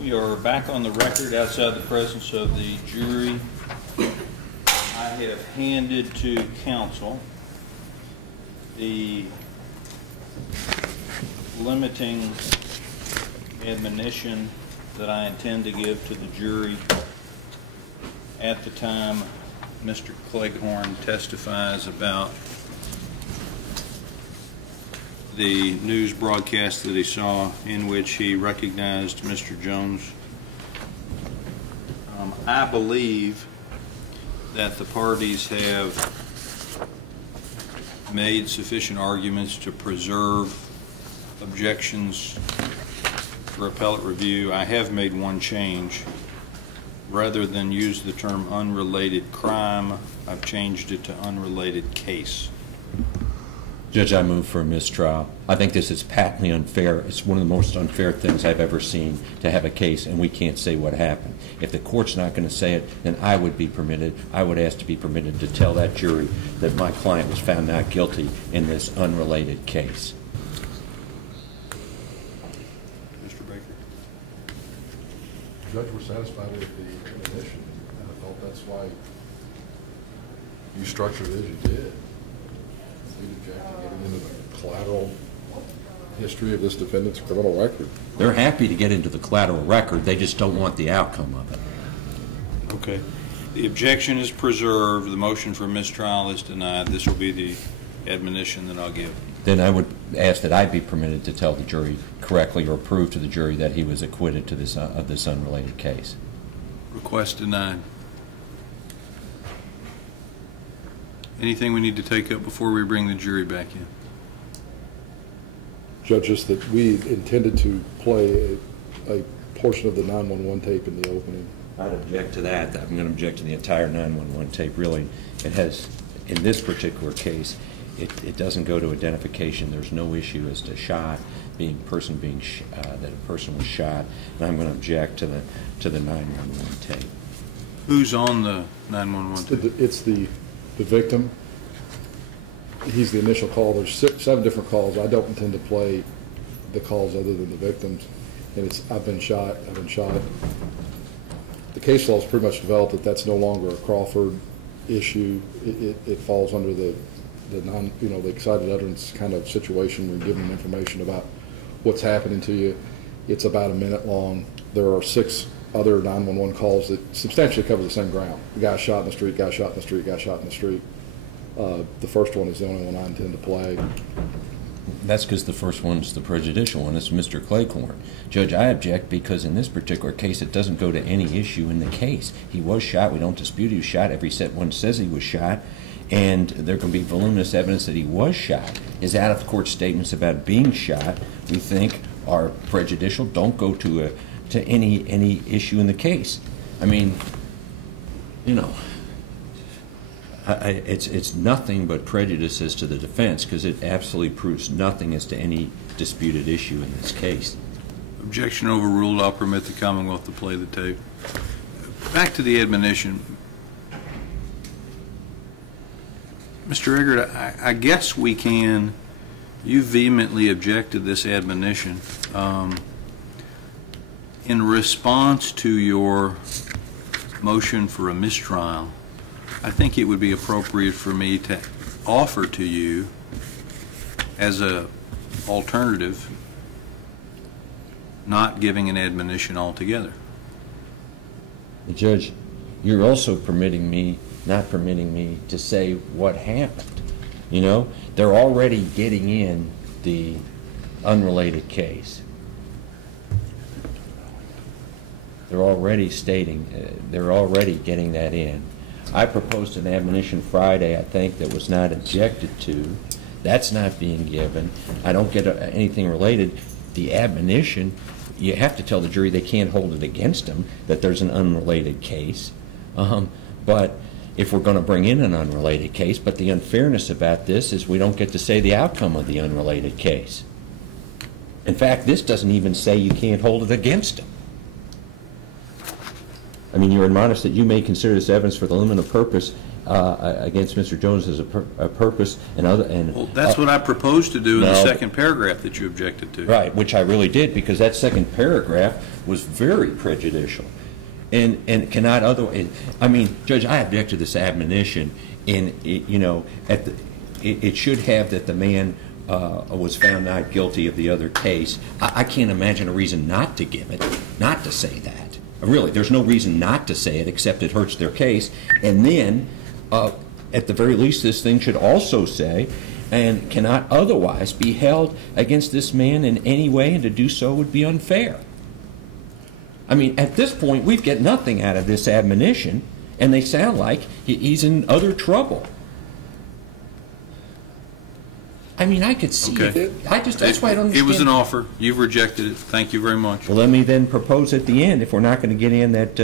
We are back on the record outside the presence of the jury. I have handed to counsel the limiting admonition that I intend to give to the jury at the time Mr. Cleghorn testifies about the news broadcast that he saw in which he recognized Mr. Jones. I believe that the parties have made sufficient arguments to preserve objections for appellate review. I have made one change. Rather than use the term unrelated crime, I've changed it to unrelated case. Judge, I move for a mistrial. I think this is patently unfair. It's one of the most unfair things I've ever seen, to have a case and we can't say what happened. If the court's not going to say it, then I would ask to be permitted to tell that jury that my client was found not guilty in this unrelated case. Mr. Baker. Judge, we're satisfied with the admonition. I thought that's why you structured it as you did. Getting into the collateral history of this defendant's criminal record. They're happy to get into the collateral record. They just don't want the outcome of it. Okay. The objection is preserved. The motion for mistrial is denied. This will be the admonition that I'll give. Then I would ask that I be permitted to tell the jury correctly or prove to the jury that he was acquitted to this of this unrelated case. Request denied. Anything we need to take up before we bring the jury back in? Judge, just that we intended to play a portion of the 911 tape in the opening. I'd object to that. I'm going to object to the entire 911 tape. Really, it has, in this particular case, it doesn't go to identification. There's no issue as to shot, that a person was shot, and I'm going to object to the 911 tape. Who's on the 911 tape? It's the victim. He's the initial call. There's 7 different calls. I don't intend to play the calls other than the victims. And it's, I've been shot. The case law is pretty much developed that that's no longer a Crawford issue. It falls under the excited utterance kind of situation where you're giving them information about what's happening to you. It's about a minute long. There are 6 other 911 calls that substantially cover the same ground. The guy shot in the street, guy shot in the street, guy shot in the street. The first one is the only one I intend to play. That's because the first one's the prejudicial one. It's Mr. Cleghorn. Judge, I object because in this particular case it doesn't go to any issue in the case. He was shot. We don't dispute he was shot. Every one says he was shot. And there can be voluminous evidence that he was shot. His out-of-court statements about being shot, we think, are prejudicial, don't go to any issue in the case. I mean, you know, it's nothing but prejudice as to the defense because it absolutely proves nothing as to any disputed issue in this case. Objection overruled. I'll permit the Commonwealth to play the tape. Back to the admonition. Mr. Eggert, I guess we can. You vehemently objected this admonition. In response to your motion for a mistrial, I think it would be appropriate for me to offer to you as an alternative not giving an admonition altogether. Judge, you're also not permitting me to say what happened. You know, they're already getting in the unrelated case. They're already they're already getting that in. I proposed an admonition Friday, I think, that was not objected to. That's not being given. I don't get anything related. The admonition, you have to tell the jury they can't hold it against them that there's an unrelated case. But if we're going to bring in an unrelated case, but the unfairness about this is we don't get to say the outcome of the unrelated case. In fact, this doesn't even say you can't hold it against them. I mean, you're admonished that you may consider this evidence for the limited purpose against Mr. Jones as a purpose and other and. Well, that's what I proposed to do in the No. second paragraph that you objected to. Right, which I really did, because that second paragraph was very prejudicial, and cannot otherwise. I mean, Judge, I object to this admonition. It should have that the man was found not guilty of the other case. I can't imagine a reason not to give it, not to say that. Really, there's no reason not to say it except it hurts their case. And then, at the very least, this thing should also say, and cannot otherwise be held against this man in any way, and to do so would be unfair. I mean, at this point, we've got nothing out of this admonition, and they sound like he's in other trouble. I mean, I could see Okay. it. That's why I don't understand. It was an offer. You've rejected it. Thank you very much. Well, let me then propose at the end, if we're not going to get in that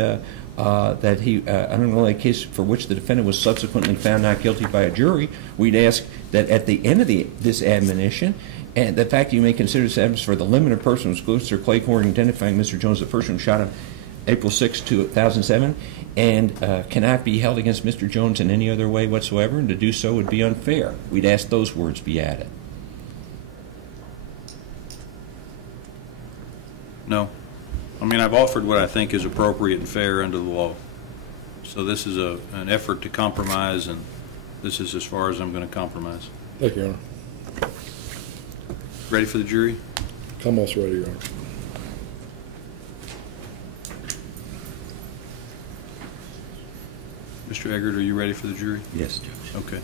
unrelated case for which the defendant was subsequently found not guilty by a jury, we'd ask that at the end of this admonition, and the fact you may consider this evidence for the limited person who was Mr. Claycorn identifying Mr. Jones, the person who shot him April 6, 2007, and cannot be held against Mr. Jones in any other way whatsoever, and to do so would be unfair. We'd ask those words be added. No. I mean, I've offered what I think is appropriate and fair under the law. So this is an effort to compromise, and this is as far as I'm going to compromise. Thank you, Your Honor. Ready for the jury? I'm almost ready, Your Honor. Mr. Eggert, are you ready for the jury? Yes, Judge. Okay.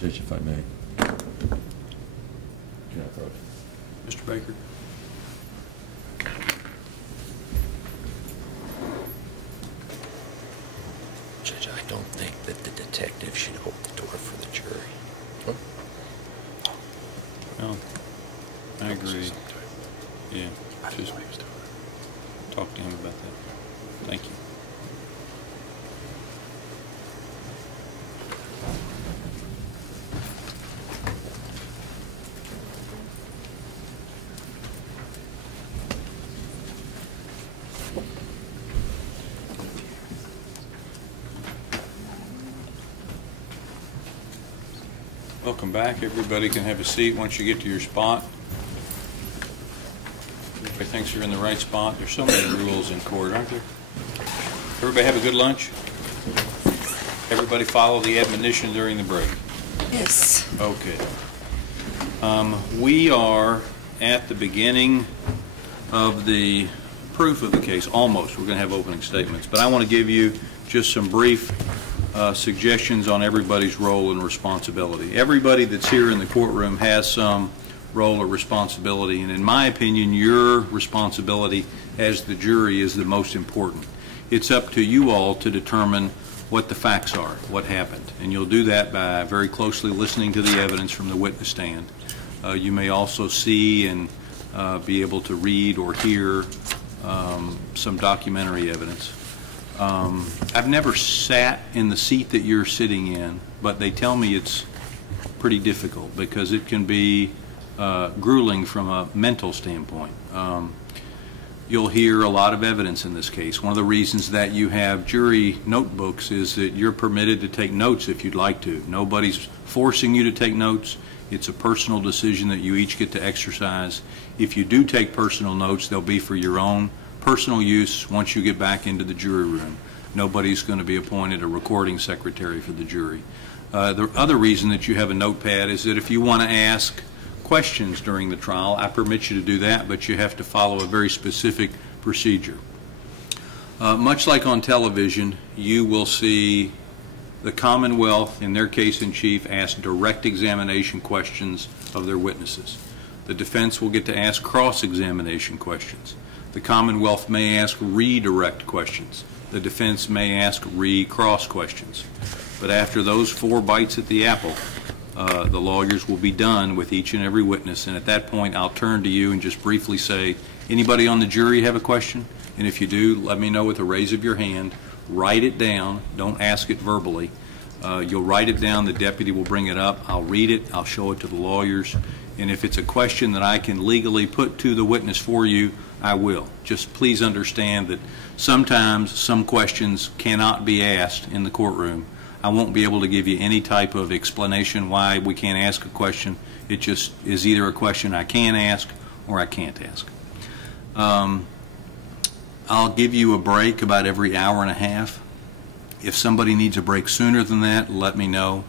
Judge, if I may. Can I approach? Mr. Baker? Judge, I don't think that the detective should open the door for the jury. No. I agree. Yeah. Just talk to him about that. Thank you. Welcome back. Everybody can have a seat once you get to your spot. Everybody thinks you're in the right spot. There's so many rules in court, aren't there? Everybody have a good lunch? Everybody follow the admonition during the break? Yes. Okay. We are at the beginning of the proof of the case, almost. We're going to have opening statements. But I want to give you just some brief suggestions on everybody's role and responsibility. Everybody that's here in the courtroom has some role or responsibility, and in my opinion, your responsibility as the jury is the most important. It's up to you all to determine what the facts are, what happened, and you'll do that by very closely listening to the evidence from the witness stand. You may also see and be able to read or hear some documentary evidence. I've never sat in the seat that you're sitting in, but they tell me it's pretty difficult because it can be grueling from a mental standpoint. You'll hear a lot of evidence in this case. One of the reasons that you have jury notebooks is that you're permitted to take notes if you'd like to. Nobody's forcing you to take notes. It's a personal decision that you each get to exercise. If you do take personal notes, they'll be for your own personal use once you get back into the jury room. Nobody's going to be appointed a recording secretary for the jury. The other reason that you have a notepad is that if you want to ask questions during the trial, I permit you to do that, but you have to follow a very specific procedure. Much like on television, you will see the Commonwealth, in their case in chief, ask direct examination questions of their witnesses. The defense will get to ask cross-examination questions. The Commonwealth may ask redirect questions. The defense may ask re-cross questions. But after those 4 bites at the apple, the lawyers will be done with each and every witness, and at that point I'll turn to you and just briefly say, anybody on the jury have a question? And if you do, let me know with a raise of your hand. Write it down. Don't ask it verbally. You'll write it down. The deputy will bring it up. I'll read it. I'll show it to the lawyers. And if it's a question that I can legally put to the witness for you, I will. Just please understand that sometimes some questions cannot be asked in the courtroom. I won't be able to give you any type of explanation why we can't ask a question. It just is either a question I can ask or I can't ask. I'll give you a break about every hour and a half. If somebody needs a break sooner than that, let me know.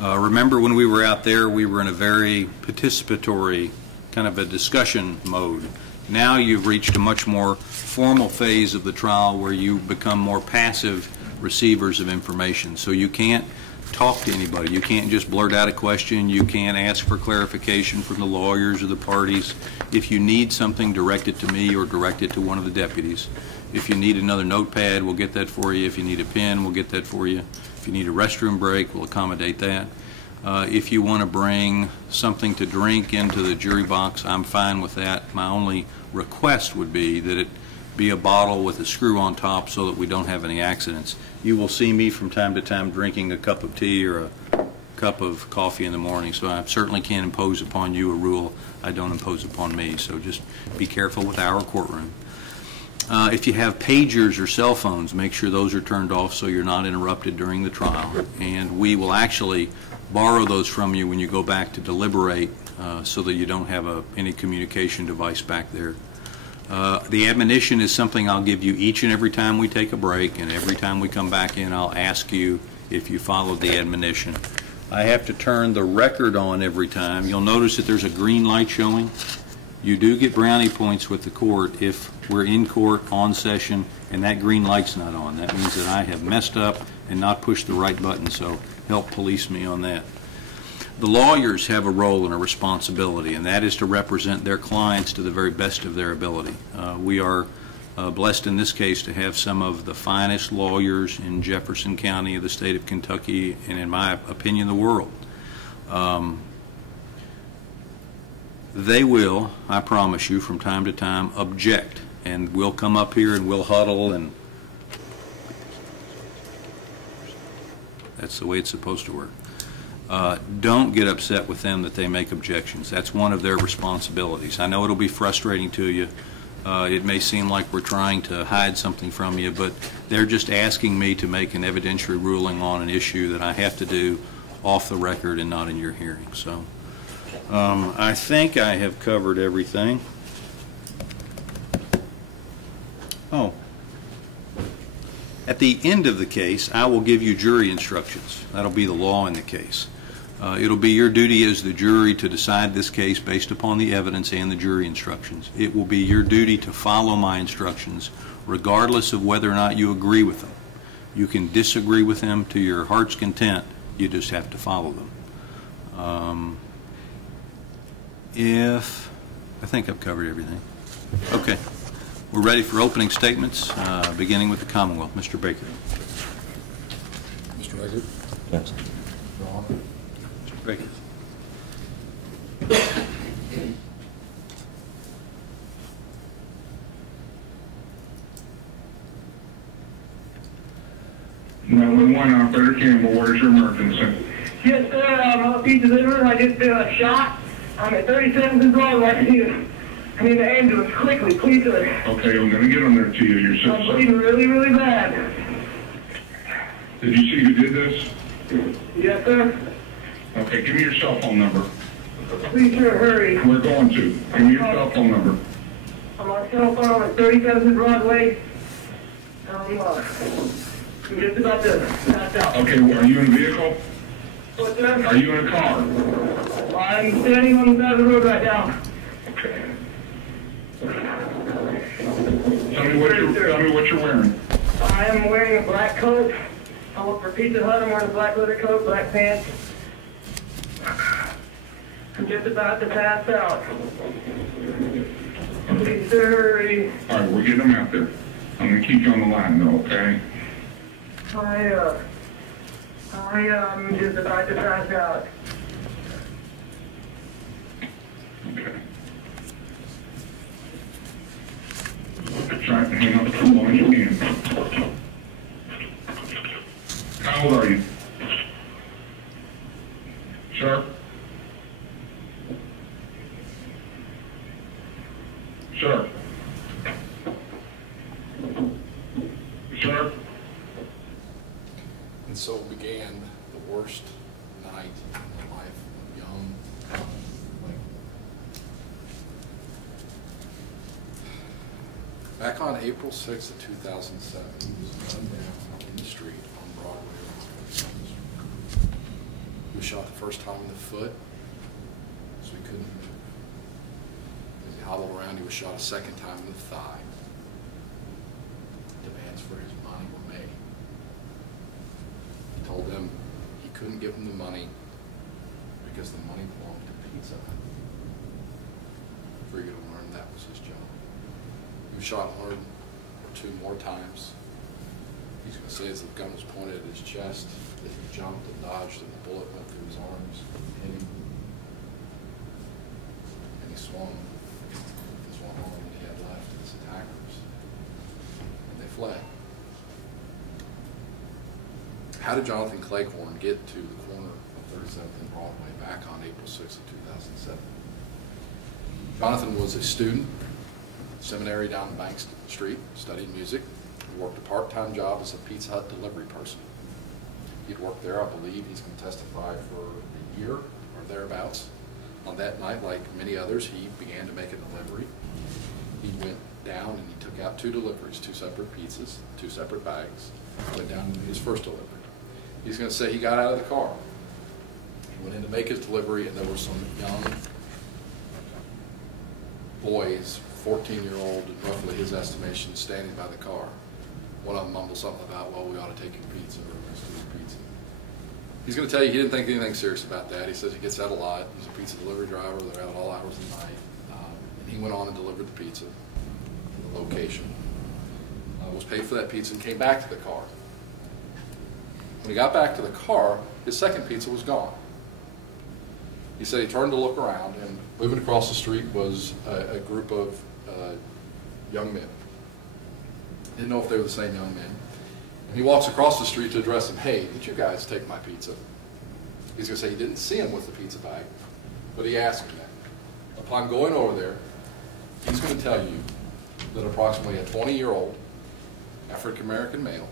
Remember when we were out there, we were in a very participatory kind of a discussion mode. Now you've reached a much more formal phase of the trial where you become more passive receivers of information. So you can't talk to anybody. You can't just blurt out a question. You can't ask for clarification from the lawyers or the parties. If you need something, direct it to me or direct it to one of the deputies. If you need another notepad, we'll get that for you. If you need a pen, we'll get that for you. If you need a restroom break, we'll accommodate that. If you want to bring something to drink into the jury box, I'm fine with that. My only request would be that it be a bottle with a screw on top so that we don't have any accidents. You will see me from time to time drinking a cup of tea or a cup of coffee in the morning, so I certainly can't impose upon you a rule I don't impose upon me, so just be careful with our courtroom. If you have pagers or cell phones, make sure those are turned off so you're not interrupted during the trial, and we will actually borrow those from you when you go back to deliberate so that you don't have any communication device back there. The admonition is something I'll give you each and every time we take a break, and every time we come back in I'll ask you if you followed the admonition. I have to turn the record on every time. You'll notice that there's a green light showing. You do get brownie points with the court if we're in court on session and that green light's not on. That means that I have messed up and not pushed the right button, so help police me on that. The lawyers have a role and a responsibility, and that is to represent their clients to the very best of their ability. We are blessed in this case to have some of the finest lawyers in Jefferson County of the state of Kentucky, and in my opinion, the world. They will, I promise you, from time to time, object, and we'll come up here and we'll huddle, and that's the way it's supposed to work. Don't get upset with them that they make objections. That's one of their responsibilities. I know it'll be frustrating to you. It may seem like we're trying to hide something from you, but they're just asking me to make an evidentiary ruling on an issue that I have to do off the record and not in your hearing. So I think I have covered everything. Oh. At the end of the case, I will give you jury instructions. That'll be the law in the case. It'll be your duty as the jury to decide this case based upon the evidence and the jury instructions. It will be your duty to follow my instructions regardless of whether or not you agree with them. You can disagree with them to your heart's content. You just have to follow them. I think I've covered everything. Okay. We're ready for opening statements, beginning with the Commonwealth. Mr. Baker. Mr. Baker? Yes. Ron? Mr. Baker. One operator Campbell, where's your emergency? Yes, sir. I'm a pizza deliverer. I just shot. I'm at 37th and Broadway. I need an ambulance quickly, please, sir. Okay, I'm going to get on there to you. You're I'm bleeding really, really bad. Did you see who did this? Yes, sir. Okay, give me your cell phone number. Please, sir, hurry. We're going to. Give me your cell phone number. I'm on cell phone at 37th and Broadway. I'm just about to pass out. Okay, well, are you in a vehicle? What's that? Are you in a car? I'm standing on the side of the road right now. Okay. Tell me what you're wearing. I am wearing a black coat. I work for Pizza Hut. I'm wearing a black leather coat, black pants. I'm just about to pass out. Please, sir. All right, we're getting them out there. I'm gonna keep you on the line, though. Okay? I'm just about to pass out. Okay. Try to hang up as long as you can. How old are you? Sir? Sir? Sir? And so began the worst night in the life of young Lincoln. Back on April 6th of 2007, he was gunned down in the street on Broadway. He was shot the first time in the foot, so he couldn't move. As he hobbled around, he was shot a second time in the thigh. Demands for his money were made. He told them he couldn't give them the money because the money belonged to Pizza Hut. We're going to learn that was his job. He was shot one or two more times. He's going to say as the gun was pointed at his chest that he jumped and dodged and the bullet went through his arms and hit him. And he swung home that he had left to his attackers. And they fled. How did Jonathan Cleghorn get to the corner of 37th and Broadway back on April 6th of 2007? Jonathan was a student, seminary down in Bank Street, studied music. He worked a part-time job as a Pizza Hut delivery person. He'd worked there, I believe, he's going to testify for a year or thereabouts. On that night, like many others, he began to make a delivery. He went down and he took out 2 deliveries, 2 separate pizzas, 2 separate bags. Went down and made his first delivery. He's going to say he got out of the car. He went in to make his delivery, and there were some young boys, 14-year-old, in roughly his estimation, standing by the car. One of them mumbled something about, well, we ought to take your pizza, or let's do your pizza. He's going to tell you he didn't think anything serious about that. He says he gets out a lot. He's a pizza delivery driver. They're out all hours of the night. And he went on and delivered the pizza to the location. Was paid for that pizza and came back to the car. When he got back to the car, his second pizza was gone. He said he turned to look around, and moving across the street was a group of young men. Didn't know if they were the same young men. And he walks across the street to address them. Hey, did you guys take my pizza? He's going to say he didn't see him with the pizza bag, but he asked him that. Upon going over there, he's going to tell you that approximately a 20-year-old African-American male,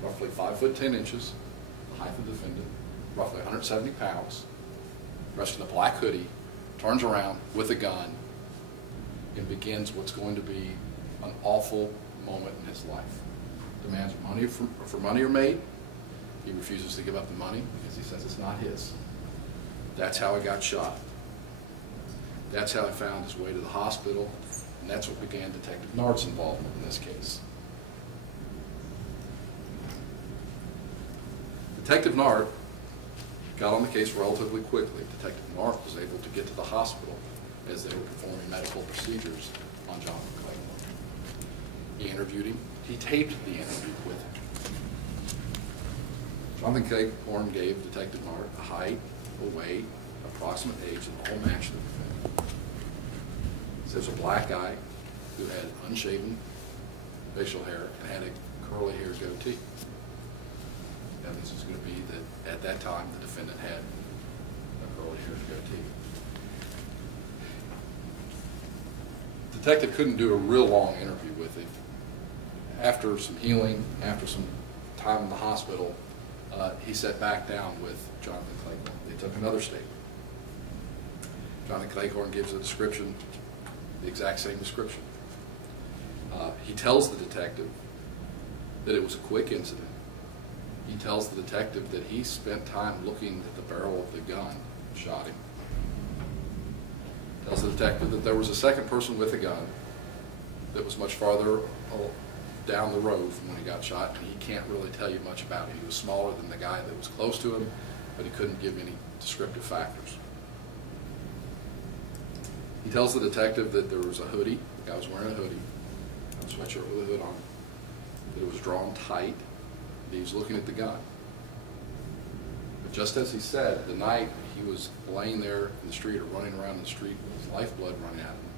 roughly 5 foot 10 inches, the height of the defendant, roughly 170 pounds, dressed in a black hoodie, turns around with a gun and begins what's going to be an awful moment in his life. Demands money for money are made. He refuses to give up the money because he says it's not his. That's how he got shot. That's how he found his way to the hospital, and that's what began Detective Nart's involvement in this case. Detective Nart got on the case relatively quickly. Detective Nart was able to get to the hospital as they were performing medical procedures on Jonathan Cleghorn. He interviewed him. He taped the interview with him. Jonathan Cleghorn gave Detective Nart a height, a weight, approximate age, and all matched the defendant. He says a black guy who had unshaven facial hair and had a curly hair goatee. Evidence is going to be that at that time the defendant had a curly hair goatee. Detective couldn't do a real long interview with him. After some healing, after some time in the hospital, he sat back down with Jonathan Cleghorn. They took another statement. Jonathan Cleghorn gives a description, the exact same description. He tells the detective that it was a quick incident. He tells the detective that he spent time looking at the barrel of the gun and shot him. Tells the detective that there was a second person with a gun that was much farther down the road from when he got shot, and he can't really tell you much about it. He was smaller than the guy that was close to him, but he couldn't give any descriptive factors. He tells the detective that there was a hoodie, the guy was wearing a hoodie, a sweatshirt with a hood on it, that it was drawn tight, that he was looking at the gun. But just as he said, the night he was laying there in the street or running around the street with his lifeblood running out of him,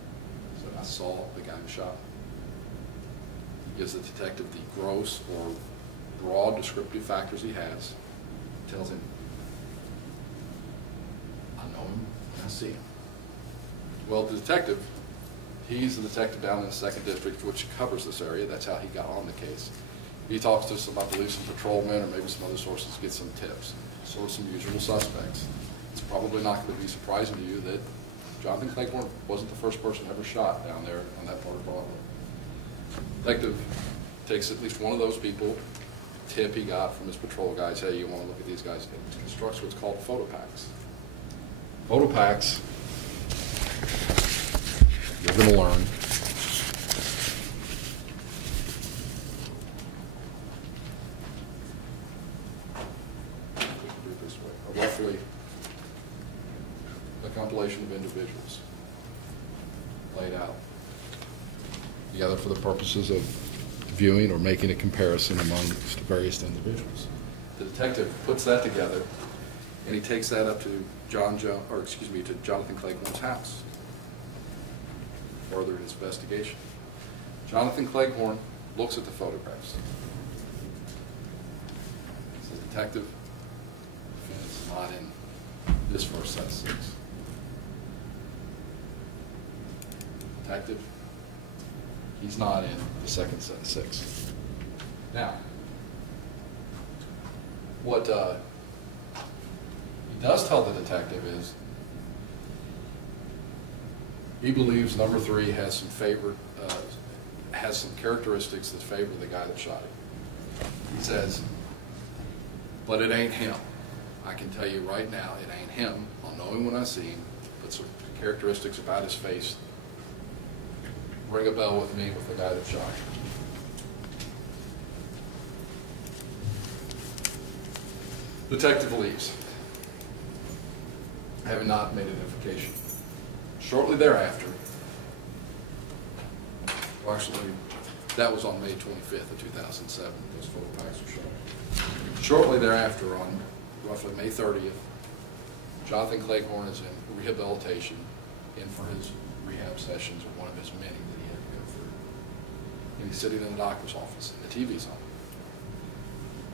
he said, I saw the guy who shot him. He gives the detective the gross or broad descriptive factors he has. He tells him, I know him when I see him. Well, the detective, he's the detective down in the 2nd District, which covers this area. That's how he got on the case. He talks to some, I believe, some patrolmen or maybe some other sources to get some tips. So are some usual suspects. It's probably not going to be surprising to you that Jonathan Clayborn wasn't the first person ever shot down there on that part of Broadway. Detective takes at least one of those people, tip he got from his patrol guys, hey, you want to look at these guys, and constructs what's called photo packs. Photo packs, you're going to learn, are roughly a compilation of individuals laid out together for the purposes of viewing or making a comparison amongst various individuals. The detective puts that together, and he takes that up to Jonathan Clayborn's house. Further his investigation. Jonathan Clayborn looks at the photographs. Says, detective, the defendant's not in this first set of 6. Detective, he's not in the second set of 6. Now, what he does tell the detective is he believes number 3 has some characteristics that favor the guy that shot him. He says, but it ain't him. I can tell you right now, it ain't him. I'll know him when I see him, but some characteristics about his face ring a bell with me with the guy that shot him. Detective leaves, having not made identification. Shortly thereafter, well, actually, that was on May 25th of 2007, those photo packs were shown. Shortly thereafter, on roughly May 30th, Jonathan Clayborn is in rehabilitation, in for his rehab sessions, or one of his many that he had to go through. And he's sitting in the doctor's office, and the TV's on.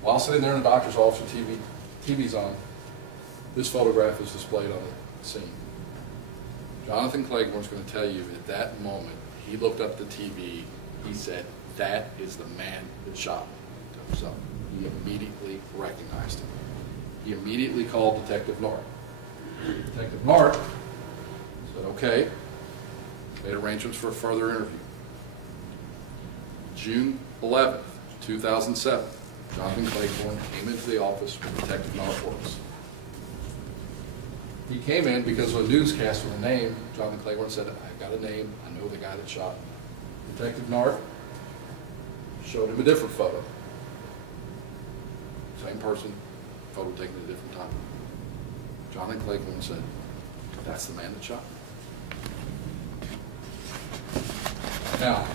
While sitting there in the doctor's office, the TV's on, this photograph is displayed on the scene. Jonathan Clayborn's going to tell you at that moment, he looked up the TV, he said, that is the man that shot himself. He immediately recognized him. He immediately called Detective Nart. Detective Nart said, okay, made arrangements for a further interview. June 11th, 2007, Jonathan Clayborn came into the office where Detective Nart works. He came in because of a newscast with a name. Jonathan Clayborn said, I've got a name, I know the guy that shot him. Detective Nart showed him a different photo. Same person, photo taken at a different time. Jonathan Clayborn said, that's the man that shot him. Now,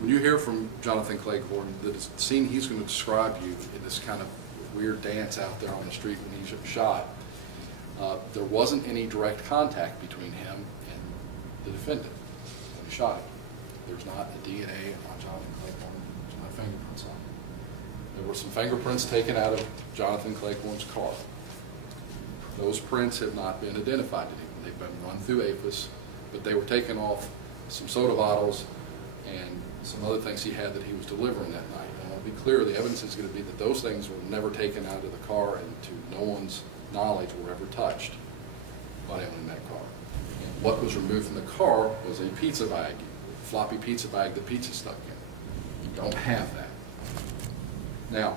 when you hear from Jonathan Clayborn, the scene he's going to describe you in this kind of weird dance out there on the street when he's shot, there wasn't any direct contact between him and the defendant when he shot him. There's not a DNA on Jonathan Clayborn. There's not fingerprints on him. There were some fingerprints taken out of Jonathan Clayborn's car. Those prints have not been identified to anyone. They've been run through APHIS, but they were taken off some soda bottles and some other things he had that he was delivering that night. And I'll be clear, the evidence is going to be that those things were never taken out of the car and to no one's knowledge were ever touched by anyone in that car. And what was removed from the car was a pizza bag, a floppy pizza bag that pizza stuck in. You don't have that. Now,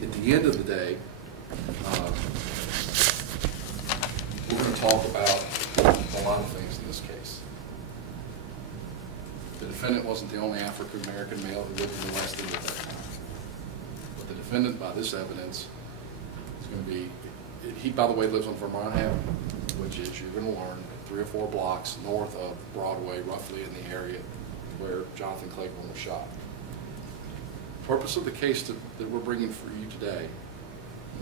at the end of the day, we're going to talk about a lot of things in this case. The defendant wasn't the only African-American male who lived in the West End at that time. But the defendant, by this evidence, is going to be, he, by the way, lives on Vermont Avenue, which is, you're going to learn, 3 or 4 blocks north of Broadway, roughly in the area where Jonathan Claiborne was shot. The purpose of the case that we're bringing for you today,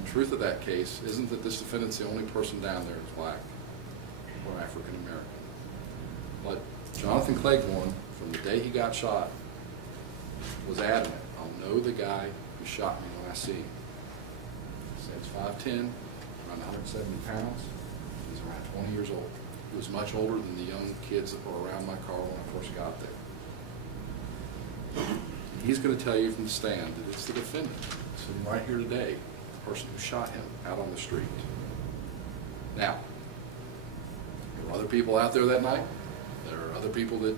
the truth of that case, isn't that this defendant's the only person down there who's black or African American. But Jonathan Claiborne, from the day he got shot, was adamant, I'll know the guy who shot me when I see him. He said he's 5'10", around 170 pounds. He's around 20 years old. He was much older than the young kids that were around my car when I first got there. He's going to tell you from the stand that it's the defendant sitting right here today, the person who shot him out on the street. Now, there were other people out there that night. There are other people that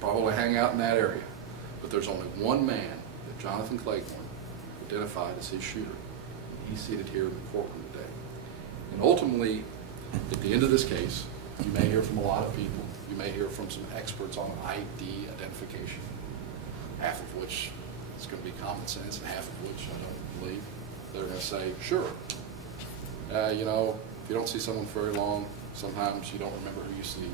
probably hang out in that area. But there's only one man that Jonathan Claiborne identified as his shooter. He's seated here in the courtroom today. And ultimately, at the end of this case, you may hear from a lot of people. You may hear from some experts on ID identification, half of which is going to be common sense and half of which I don't believe. They're going to say, sure, you know, if you don't see someone for very long, sometimes you don't remember who you see.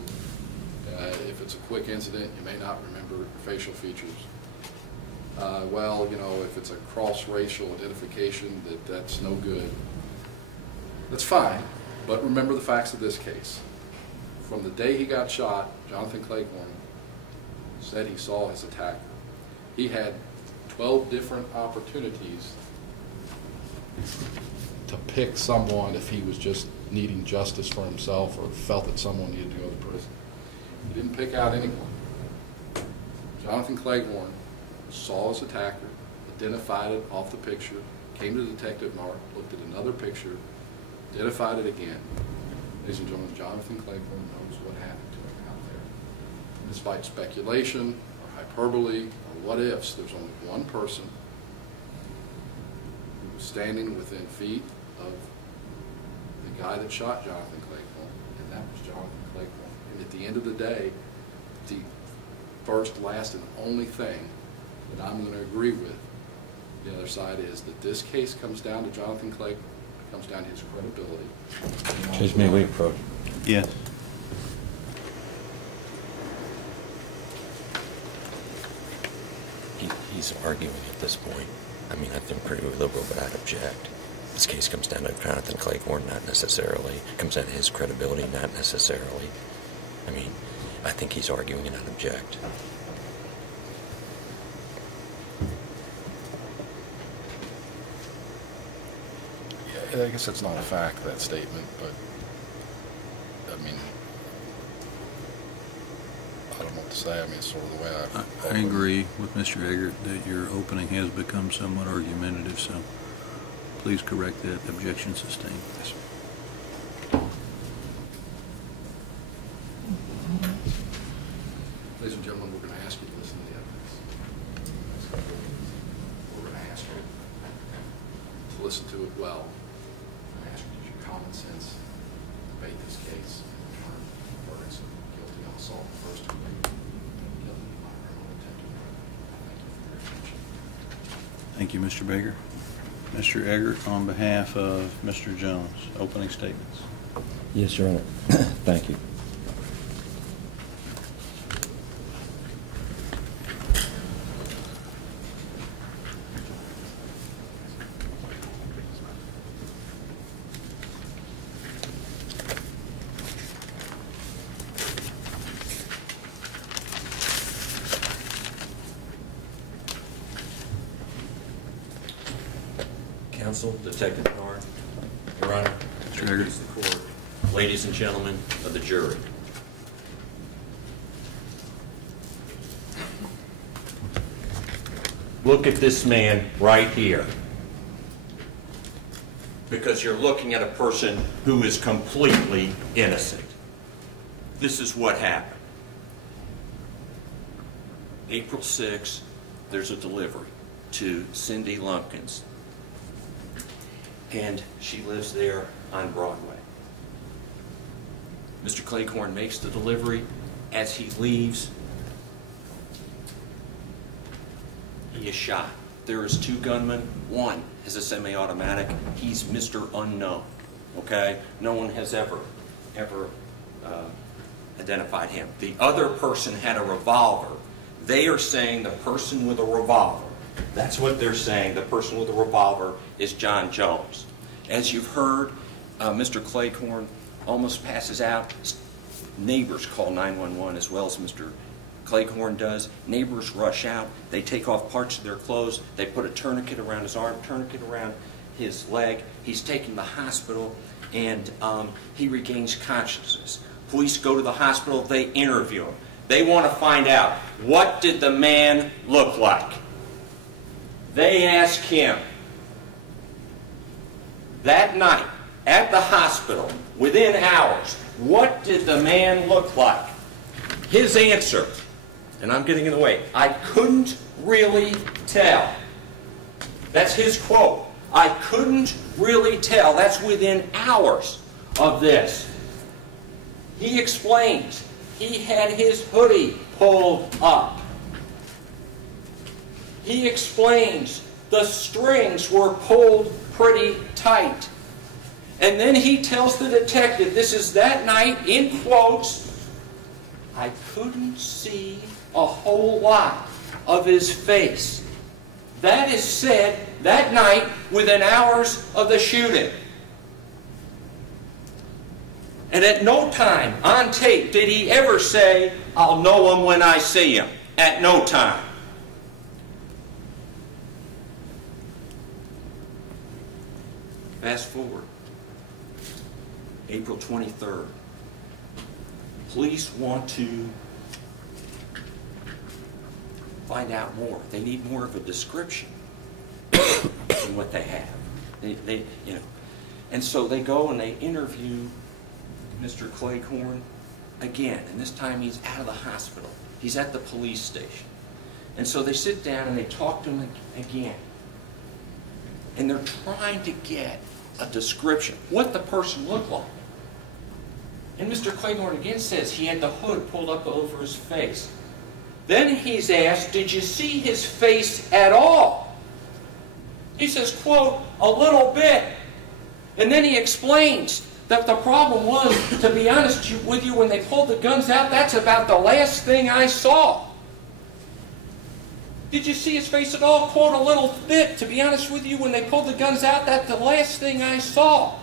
If it's a quick incident, you may not remember facial features. Well, you know, if it's a cross-racial identification, that's no good. That's fine, but remember the facts of this case. From the day he got shot, Jonathan Claiborne said he saw his attacker. He had 12 different opportunities to pick someone if he was just needing justice for himself or felt that someone needed to go to prison. He didn't pick out anyone. Jonathan Claiborne saw his attacker, identified it off the picture, came to Detective Mark, looked at another picture, identified it again. Ladies and gentlemen, Jonathan Claiborne knows what happened to him out there. And despite speculation or hyperbole or what ifs, there's only one person who was standing within feet of the guy that shot Jonathan Claiborne, and that was Jonathan Claiborne. And at the end of the day, the first, last, and only thing that I'm going to agree with the other side is that this case comes down to Jonathan Claiborne. It comes down to his credibility. Judge, may we approach? Yes. He's arguing at this point. I mean, I think pretty liberal, but I'd object. This case comes down to Jonathan Claiborne, not necessarily. It comes down to his credibility, not necessarily. I mean, I think he's arguing and I'd object. Yeah, I guess that's not a fact, that statement, but I mean, I don't know what to say. I mean, it's sort of the way I agree with Mr. Eggert that your opening has become somewhat argumentative, so please correct that. Objection sustained. Yes. Ladies and gentlemen, we're going to ask you to listen to the evidence. We're going to ask you to listen to it well. We're going to ask you to use your common sense, debate this case, and return verdicts of guilty on assault in the first degree, and guilty on criminal intent to murder. Thank you for your attention. Thank you, Mr. Baker. Mr. Eggert, on behalf of Mr. Jones, opening statements. Yes, Your Honor. Thank you. Counsel, Detective Bernard, Your Honor, Mr. Eggert. the court, ladies and gentlemen of the jury. Look at this man right here. Because you're looking at a person who is completely innocent. This is what happened. April 6th, there's a delivery to Cindy Lumpkins, and she lives there on Broadway. Mr. Claycorn makes the delivery. As he leaves, he is shot. There is 2 gunmen. One has a semi-automatic. He's Mr. Unknown, okay? No one has ever identified him. The other person had a revolver. They are saying the person with a revolver, that's what they're saying, the person with a revolver is John Jones. As you've heard, Mr. Claycorn almost passes out. Neighbors call 911 as well as Mr. Claycorn does. Neighbors rush out. They take off parts of their clothes. They put a tourniquet around his arm, tourniquet around his leg. He's taken to the hospital, and he regains consciousness. Police go to the hospital. They interview him. They want to find out, what did the man look like? They ask him that night at the hospital, within hours, what did the man look like? His answer, and I'm getting in the way, I couldn't really tell. That's his quote. I couldn't really tell. That's within hours of this. He explains he had his hoodie pulled up. He explains the strings were pulled pretty tight. And then he tells the detective, this is that night, in quotes, I couldn't see a whole lot of his face. That is said that night within hours of the shooting. And at no time on tape did he ever say, I'll know him when I see him. At no time. Fast forward. April 23rd. Police want to find out more. They need more of a description than what they have. And so they go and they interview Mr. Claycorn again, and this time he's out of the hospital. He's at the police station. And so they sit down and they talk to him again. And they're trying to get a description, what the person looked like. And Mr. Claycorn again says he had the hood pulled up over his face. Then he's asked, did you see his face at all? He says, quote, a little bit. And then he explains that the problem was, to be honest with you, when they pulled the guns out, that's about the last thing I saw. Did you see his face at all? Quote, a little bit. To be honest with you, when they pulled the guns out, that's the last thing I saw.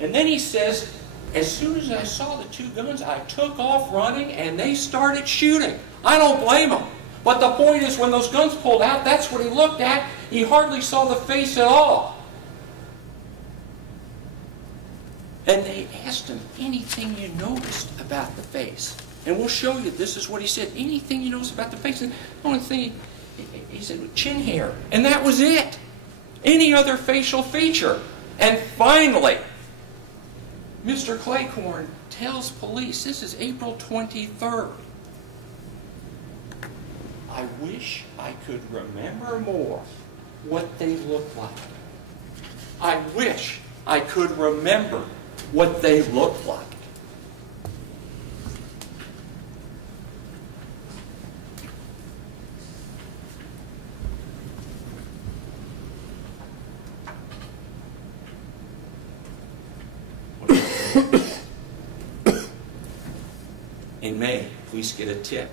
And then he says, as soon as I saw the 2 guns, I took off running and they started shooting. I don't blame them. But the point is, when those guns pulled out, that's what he looked at. He hardly saw the face at all. And they asked him, anything you noticed about the face? And we'll show you, this is what he said, anything you noticed about the face? And the only thing, he said, chin hair. And that was it. Any other facial feature. And finally, Mr. Claycorn tells police, this is April 23rd, I wish I could remember more what they looked like. I wish I could remember what they looked like. In May, police get a tip.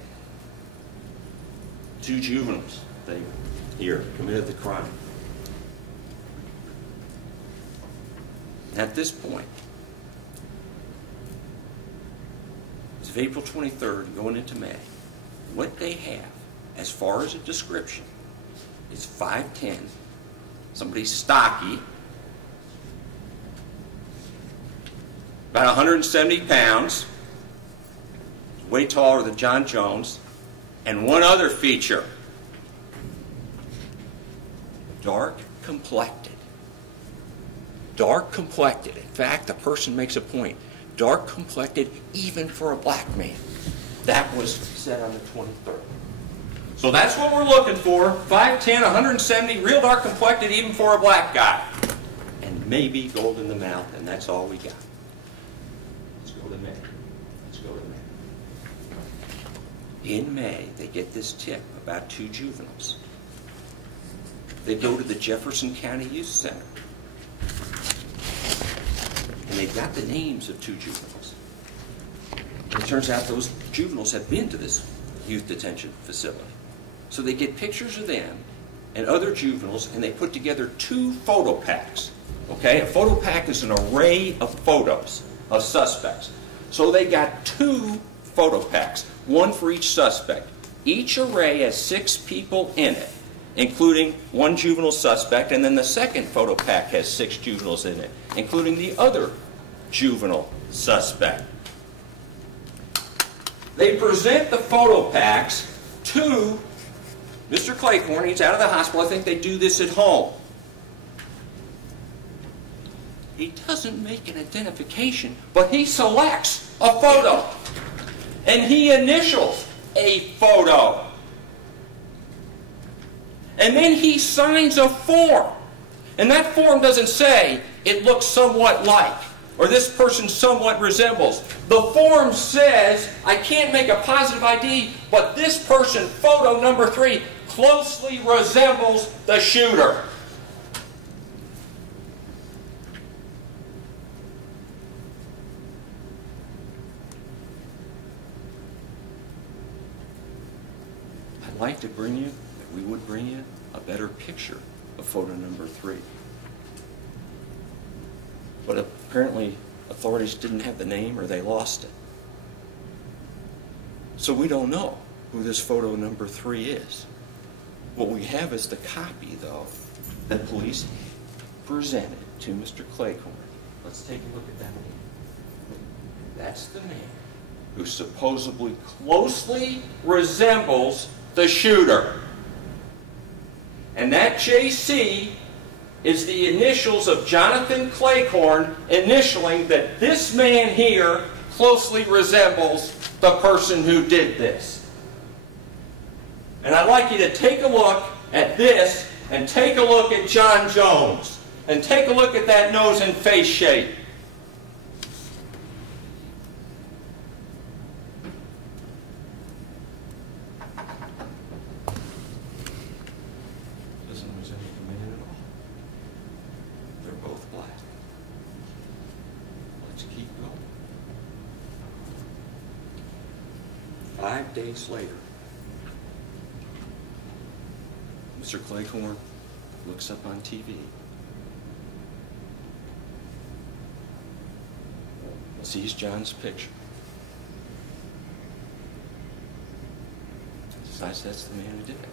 2 juveniles, they here, committed the crime. At this point, it's of April 23rd, going into May. What they have, as far as a description, is 5'10", somebody stocky, about 170 pounds, way taller than John Jones, and one other feature, dark complected. Dark complected. In fact, the person makes a point. Dark complected even for a black man. That was said on the 23rd. So that's what we're looking for. 5'10", 170, real dark complected, even for a black guy. And maybe gold in the mouth, and that's all we got. Let's go to May. Let's go to May. In May, they get this tip about 2 juveniles. They go to the Jefferson County Youth Center. And they've got the names of 2 juveniles. And it turns out those juveniles have been to this youth detention facility. So they get pictures of them and other juveniles, and they put together 2 photo packs. Okay, a photo pack is an array of photos of suspects. So they got 2 photo packs, 1 for each suspect. Each array has 6 people in it, including 1 juvenile suspect, and then the second photo pack has 6 juveniles in it, including the other juvenile suspect. They present the photo packs to Mr. Claycorn. He's out of the hospital. I think they do this at home. He doesn't make an identification, but he selects a photo. And he initials a photo. And then he signs a form. And that form doesn't say, it looks somewhat like, or this person somewhat resembles. The form says, I can't make a positive ID, but this person, photo number 3, closely resembles the shooter. I'd like to bring you, we would bring you, a better picture of photo number 3. But apparently authorities didn't have the name, or they lost it. So we don't know who this photo number 3 is. What we have is the copy, though, that police presented to Mr. Claycorn. Let's take a look at that name. That's the man who supposedly closely resembles the shooter. And that JC is the initials of Jonathan Claycorn, initialing that this man here closely resembles the person who did this. And I'd like you to take a look at this, and take a look at John Jones, and take a look at that nose and face shape. Doesn't resemble the man at all. They're both black. Let's keep going. 5 days later, Mr. Claycorn looks up on TV, sees John's picture, decides that's the man who did it.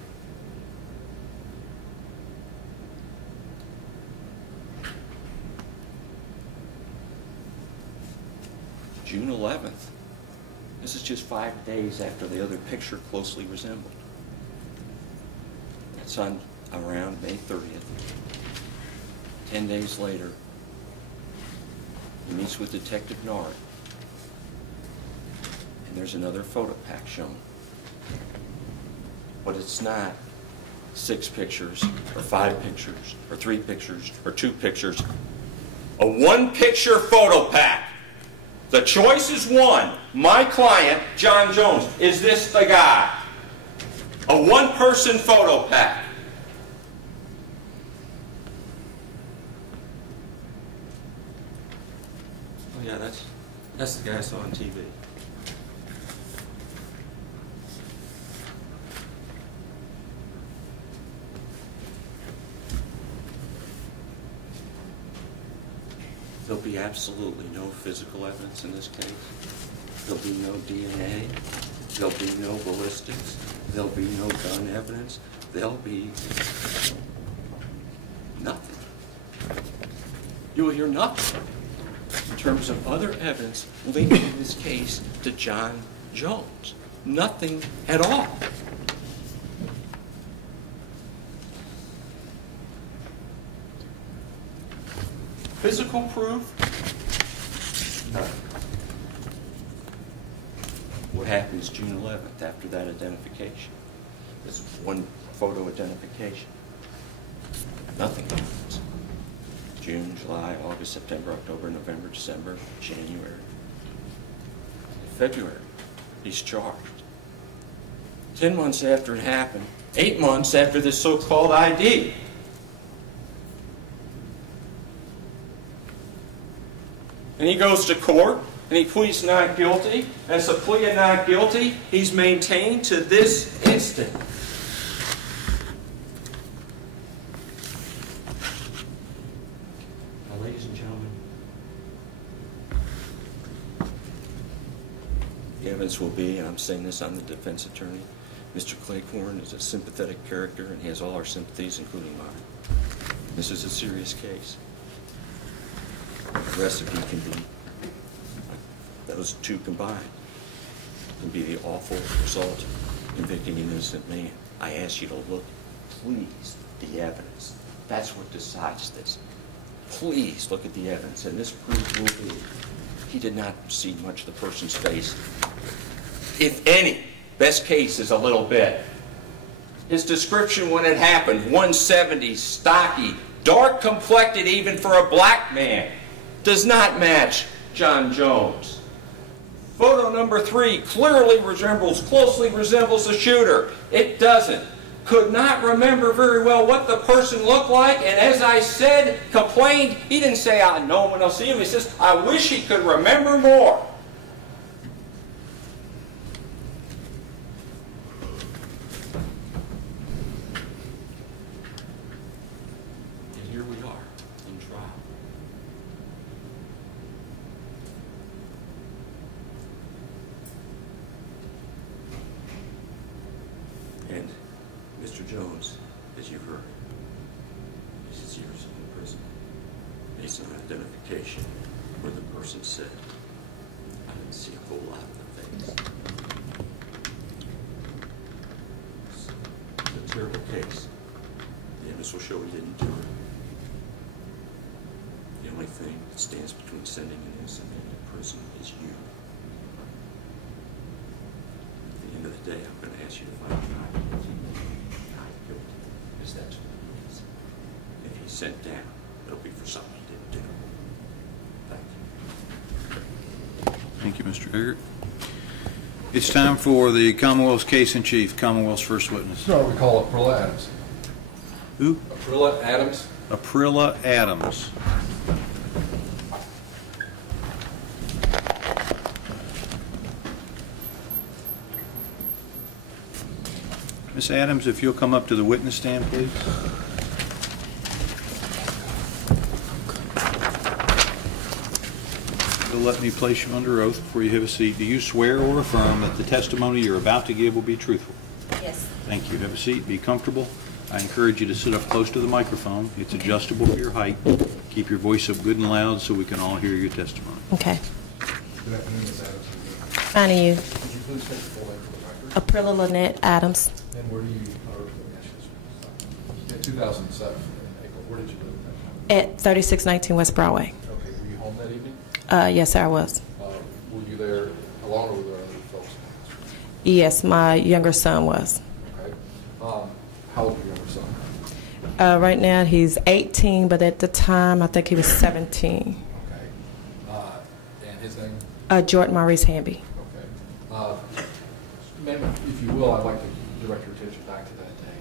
June 11th. This is just 5 days after the other picture closely resembled. That's on around May 30th. 10 days later, he meets with Detective Nard, and there's another photo pack shown. But it's not 6 pictures, or 5 pictures, or 3 pictures, or 2 pictures. A 1-picture photo pack. The choice is 1. My client, John Jones. Is this the guy? A 1-person photo pack. Oh yeah, that's the guy I saw on TV. There'll be absolutely no physical evidence in this case. There'll be no DNA. There'll be no ballistics. There'll be no gun evidence. There'll be nothing. You will hear nothing in terms of other evidence linking this case to John Jones. Nothing at all. Physical proof? None. What happens June 11th after that identification? There's one photo identification. Nothing happens. June, July, August, September, October, November, December, January. February, he's charged. 10 months after it happened, 8 months after this so-called ID. And he goes to court, and he pleads not guilty. As a plea of not guilty, he's maintained to this instant. Now, ladies and gentlemen, the evidence will be, and I'm saying this, I'm the defense attorney, Mr. Claycorn is a sympathetic character and he has all our sympathies, including mine. This is a serious case. The recipe can be, those two combined, can be the awful result of convicting an innocent man. I ask you to look, please, at the evidence. That's what decides this. Please look at the evidence, and this proof will be he did not see much of the person's face. If any, best case is a little bit. His description when it happened, 170, stocky, dark complected even for a black man, does not match John Jones. Photo number 3 clearly closely resembles the shooter. It doesn't. Could not remember very well what the person looked like, and as I said, complained. He didn't say, I know him when I'll see him. He says, I wish he could remember more. And here we are in trial. And Mr. Jones, as you've heard, faces years in prison based on identification where the person said, I didn't see a whole lot of the face. It's a terrible case. The evidence will show he didn't do it. The only thing that stands between sending an innocent man to prison is you. At the end of the day, I'm going to ask you to find not guilty. Not guilty. Because that's what it is. If he's sent down, it'll be for something he didn't do. Thank you. Thank you, Mr. Eggert. It's time for the Commonwealth's case in chief. Commonwealth's first witness. No, we call Aprilla Adams. Who? Aprilla Adams. Aprilla Adams. Miss Adams, if you'll come up to the witness stand, please. You'll let me place you under oath before you have a seat. Do you swear or affirm that the testimony you're about to give will be truthful? Yes. Thank you. Have a seat. Be comfortable. I encourage you to sit up close to the microphone. It's adjustable for your height. Keep your voice up good and loud so we can all hear your testimony. Okay. Good afternoon, Ms. Adams. Fine, and you? Would you please state your full name for the record? Aprilla Lynette Adams, And where do you, in 2007, in April, where did you live at that time? at 3619 West Broadway. Okay, were you home that evening? Yes, sir, I was. Were you there alone or were there other folks? Yes, my younger son was. Okay. How old is your younger son? Right now, he's 18, but at the time, I think he was 17. Okay. And his name? Jordan Maurice Hamby. Okay. Ma'am, if you will, I'd like to direct your attention back to that day.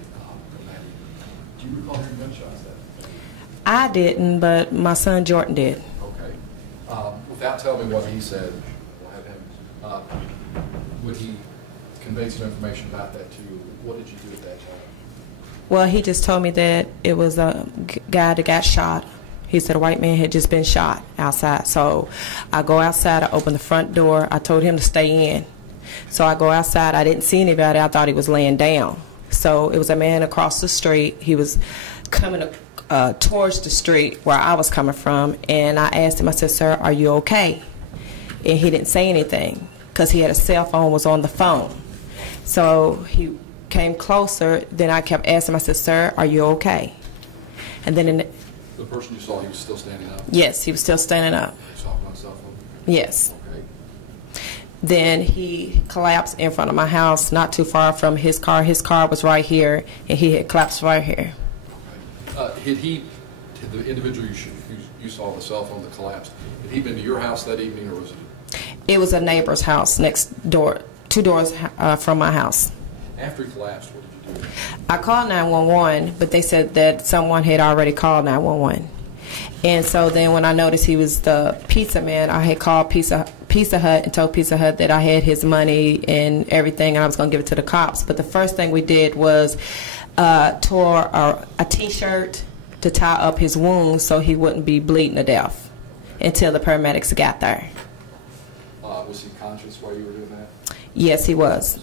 Do you recall hearing gunshots that day? I didn't, but my son Jordan did. Okay. Without telling me what he said, we'll have him. Would he convey some information about that to you? What did you do at that time? Well, he just told me that it was a guy that got shot. He said a white man had just been shot outside. So I go outside, I open the front door. I told him to stay in. So I go outside. I didn't see anybody. I thought he was laying down. So it was a man across the street. He was coming towards the street where I was coming from. And I asked him, I said, sir, are you okay? And he didn't say anything because he had a cell phone, was on the phone. So he came closer. Then I kept asking him, I said, sir, are you okay? And then The person you saw, he was still standing up? yes, he was still standing up. You saw him on cell phone? Yes. Okay. Then he collapsed in front of my house, not too far from his car. His car was right here, and he had collapsed right here. Had the individual you saw on the cell phone that collapsed, had he been to your house that evening, or was it? It was a neighbor's house next door, 2 doors from my house. After he collapsed, what did you do? I called 911, but they said that someone had already called 911. And so then when I noticed he was the pizza man, I had called Pizza Hut and told Pizza Hut that I had his money and everything, and I was going to give it to the cops. But the first thing we did was tore a T-shirt to tie up his wounds so he wouldn't be bleeding to death until the paramedics got there. Was he conscious while you were doing that? Yes, he was.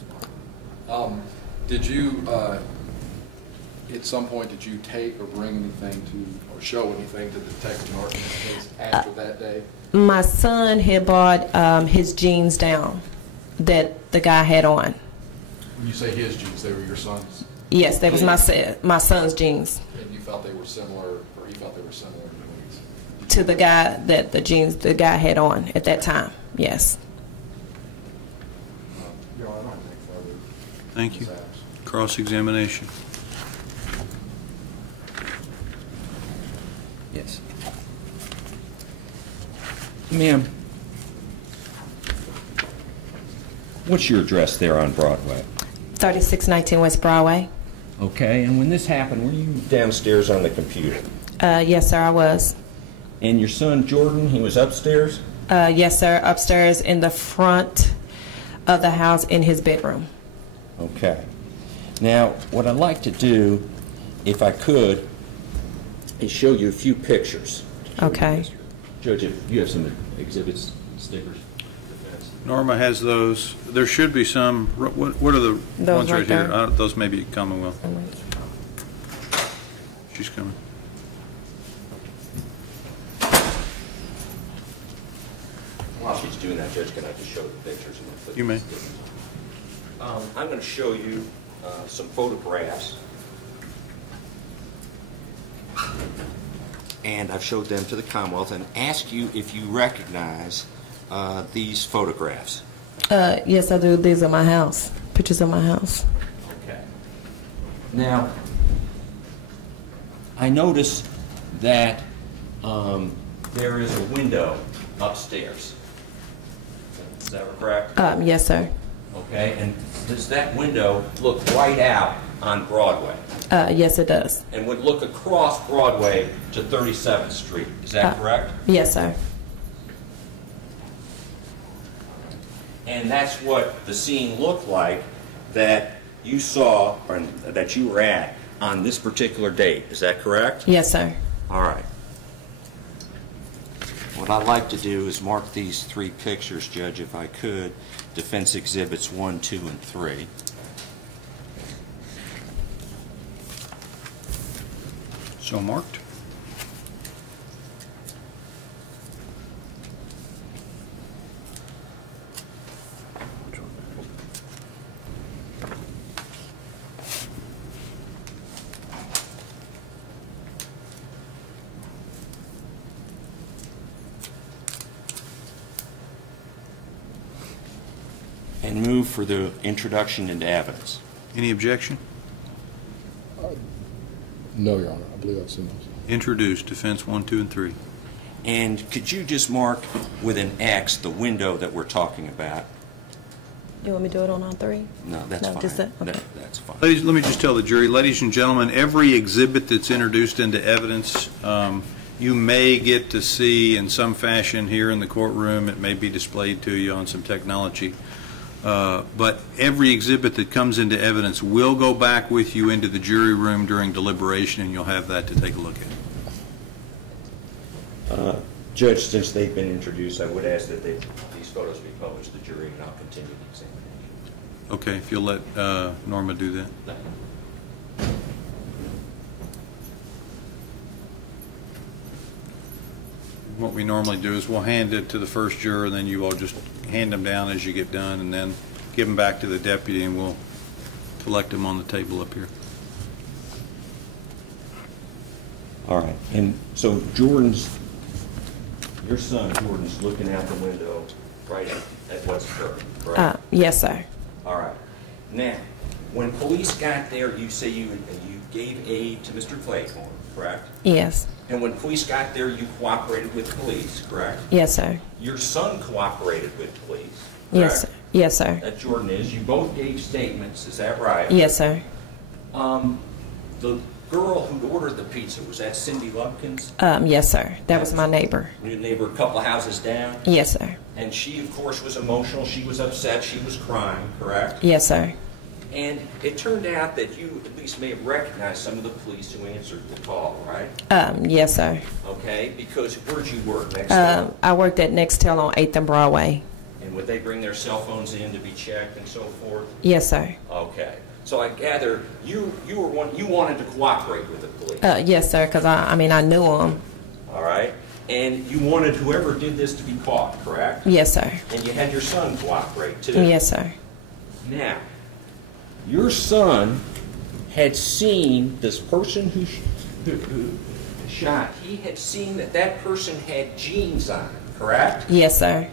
Did you, at some point, did you take or bring anything to, or show anything to Detective Norton in this case after that day? My son had bought his jeans down that the guy had on. When you say his jeans, they were your son's? Yes, that was my son's jeans. And you felt they were similar, or he felt they were similar to yours? To the guy that the guy had on at that time, yes. Your Honor, I don't have anything further. Thank you. Cross-examination. Yes. Ma'am, what's your address there on Broadway? 3619 West Broadway. Okay, and when this happened, were you Downstairs on the computer. Yes, sir, I was. and your son Jordan, he was upstairs? Yes, sir, upstairs in the front of the house in his bedroom. Okay. Now, what I'd like to do, if I could, is show you a few pictures. Okay. Judge, if you have some exhibits, stickers. Norma has those. There should be some. What are the Those ones right right here? there. Those may be Commonwealth. She's coming. While she's doing that, Judge, can I just show the pictures? You may. I'm going to show you some photographs. And I've showed them to the Commonwealth and ask you if you recognize these photographs. Yes, I do. These are my house. Pictures of my house. Okay. Now, I notice that there is a window upstairs. Is that correct? Yes, sir. Okay, and does that window look right out on Broadway? Yes, it does. And would look across Broadway to 37th Street. Is that correct? Yes, sir. And that's what the scene looked like that you saw, or that you were at on this particular date. Is that correct? Yes, sir. All right. What I'd like to do is mark these three pictures, Judge, if I could. Defense Exhibits 1, 2, and 3. So marked. And move for the introduction into evidence. Any objection? No, Your Honor. I believe I've seen those. Introduce Defense 1, 2, and 3. And could you just mark with an X the window that we're talking about? You want me to do it on all three? No, that's No, fine. just that? Okay. That's fine. Ladies, let me just tell the jury, ladies and gentlemen, every exhibit that's introduced into evidence, you may get to see in some fashion here in the courtroom. It may be displayed to you on some technology. But every exhibit that comes into evidence will go back with you into the jury room during deliberation, and you'll have that to take a look at. Judge, since they've been introduced, I would ask that these photos be published to the jury, and I'll continue the examination. Okay, if you'll let Norma do that. What we normally do is we'll hand it to the first juror, and then you all just hand them down as you get done, and then give them back to the deputy, and we'll collect them on the table up here. All right, and so your son Jordan's looking out the window right at what's occurred, correct? Yes, sir. All right. Now, when police got there, you say you gave aid to Mr. Claythorne, correct? Yes. And when police got there, you cooperated with police, correct? Yes, sir. Your son cooperated with police, correct? Yes, sir. Yes, sir. That Jordan is. You both gave statements, is that right? Yes, sir. The girl who ordered the pizza, was that Cindy Lumpkins? Yes, sir. That was my neighbor. Your neighbor a couple of houses down? Yes, sir. And she, of course, was emotional. She was upset. She was crying, correct? Yes, sir. And it turned out that you at least may have recognized some of the police who answered the call, right? Yes, sir. Okay, because where'd you work? Nextel? I worked at Nextel on 8th and Broadway. And would they bring their cell phones in to be checked and so forth? Yes, sir. Okay. So I gather you wanted to cooperate with the police. Yes, sir, because I knew him. All right. And you wanted whoever did this to be caught, correct? Yes, sir. And you had your son cooperate too. Yes, sir. Now, your son had seen this person who shot. He had seen that person had jeans on, correct? Yes, sir.